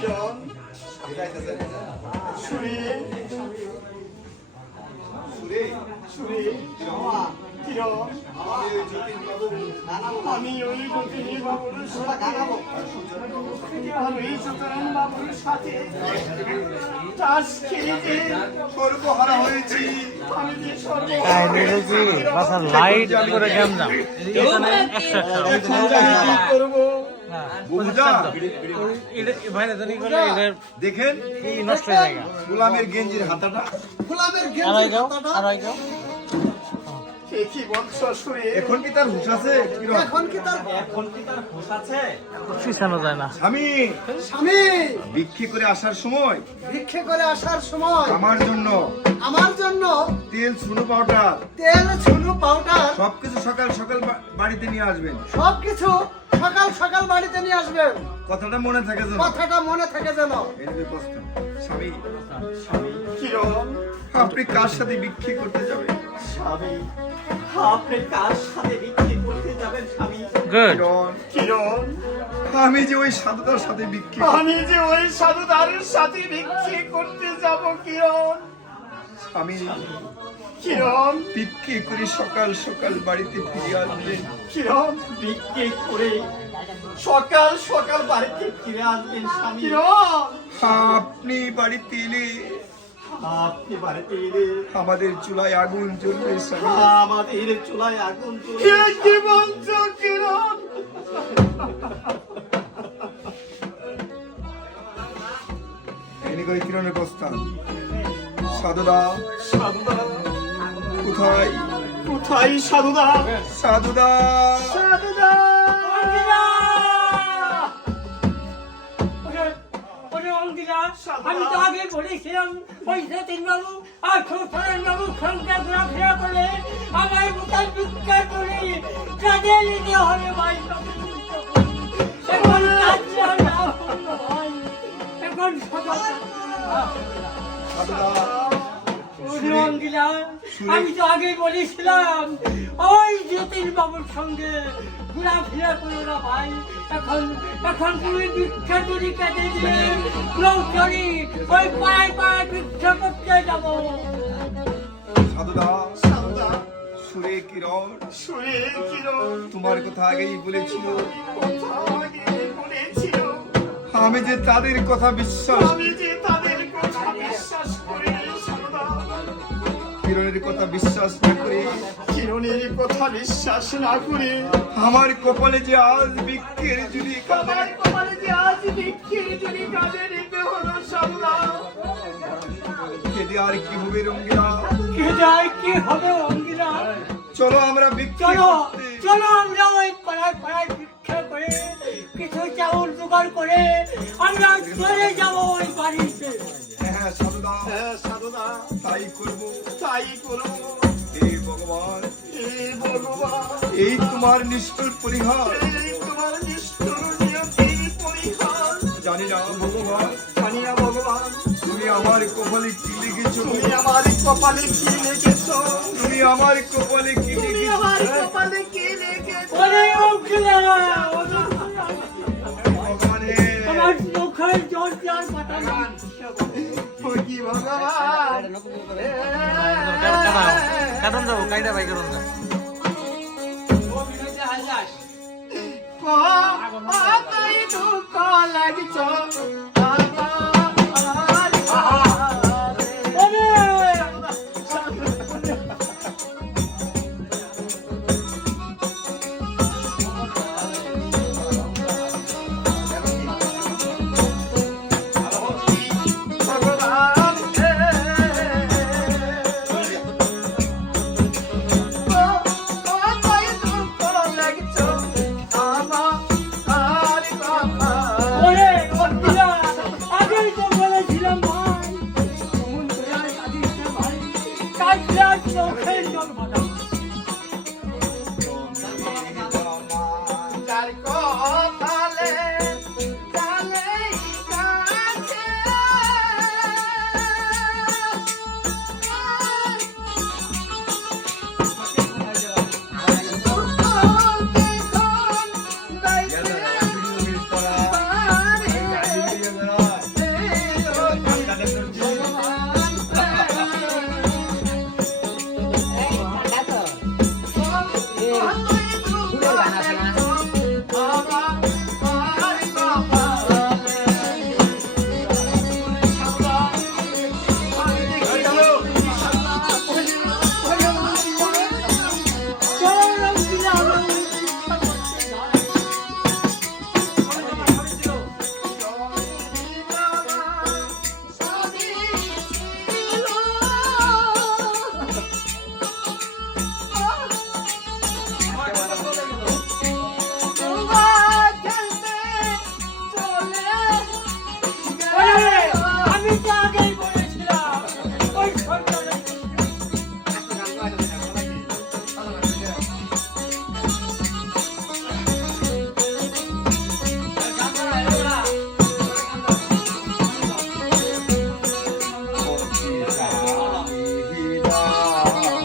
কিরণ সুরে সুরে সুরে কিরণ আমি ওই যতীন বাবুর বাবুর সাথে চাষ খেয়ে সর্বহারা হয়েছি। আমি যে লাইট করে ক্যামেরা করবো দেখেন এই নষ্ট হয়ে যায় গোলামের গেঞ্জির হাতাটা এখন কি তার হুঁশ আছে? এখন কি তার হুঁশ আছে? পিছানো যায় না। স্বামী ভিক্ষে করে আসার সময় আমার জন্য তেল চুনো পাউডার সবকিছু সকাল সকাল বাড়িতে নিয়ে আসবেন। সকাল বাড়িতে নিয়ে আসবেন। কথাটা মনে থাকে যেন। এই যে প্রশ্ন। স্বামী কিরণ আপনি কার সাথে ভিক্ষে করতে যাবেন? স্বামী আপনি কার সাথে বিক্রি করতে যাবেন? স্বামী কিরণ আমি যে ওই সাধুদার সাথে ভিক্ষে করতে যাব। কিরণ আমি কিরণ ভিক্ষে করে সকাল সকাল বাড়িতে ফিরে আসবেন। কিরণ বিক্রি করে সকাল সকাল বাড়িতে ফিরে আসবেন। স্বামী আপনি বাড়িতে এলে আমাদের চুলায় আগুন জ্বলবে। আমাদের চুলায় আগুন জ্বলবে। কি বলছো কিরণ? কিরণের প্রস্থান। সাধুদা কোথায় সাধুদা? আমি তো আগে বলেছিলাম ওই যতীন বাবু আর সুতরাং বাবুর সঙ্গে ঘোরাফেরা করে আমার বোকাল ভিক্ষা করে কাজে নিতে হবে ভাই। এখন এখন আমি তো আগে বলেছিলাম ওই যতীন বাবুর সঙ্গে ঘোরাফেরা করো না ভাই। এখন তুমি ভিক্ষা চুরি কাজে দিয়ে চুরি ওই পাড়ায় ভিক্ষা করতে যাবো। সাধুদা সুরে কিরণ তোমার কথা আগেই বলেছিল। আমি যে তাদের কথা বিশ্বাস করি। কিরণের কথা বিশ্বাস না করে আমার কপালে যে আজ ভিক্ষের জুড়ি কাজে নিতে হলো। সাধুদা কেঁদে আর কি হবে রঙ্গিলা? চলো আমরা চলো আমরা ওই পাড়ায় ভিক্ষা করে কিছু চাউল জোগাড় করে আমরা চলে যাবো ওই বাড়িতে। হ্যাঁ সাধুদা তাই করবো। হে ভগবান এই তোমার নিষ্ঠুর পরিহার জানি না ভগবান তুমি আমার কপালে কি লিখেছো? আমার চোখের জল যার পাতা কারণ যাবো কাইটা ভাই কারণ যা লাগছো ওরে বাবা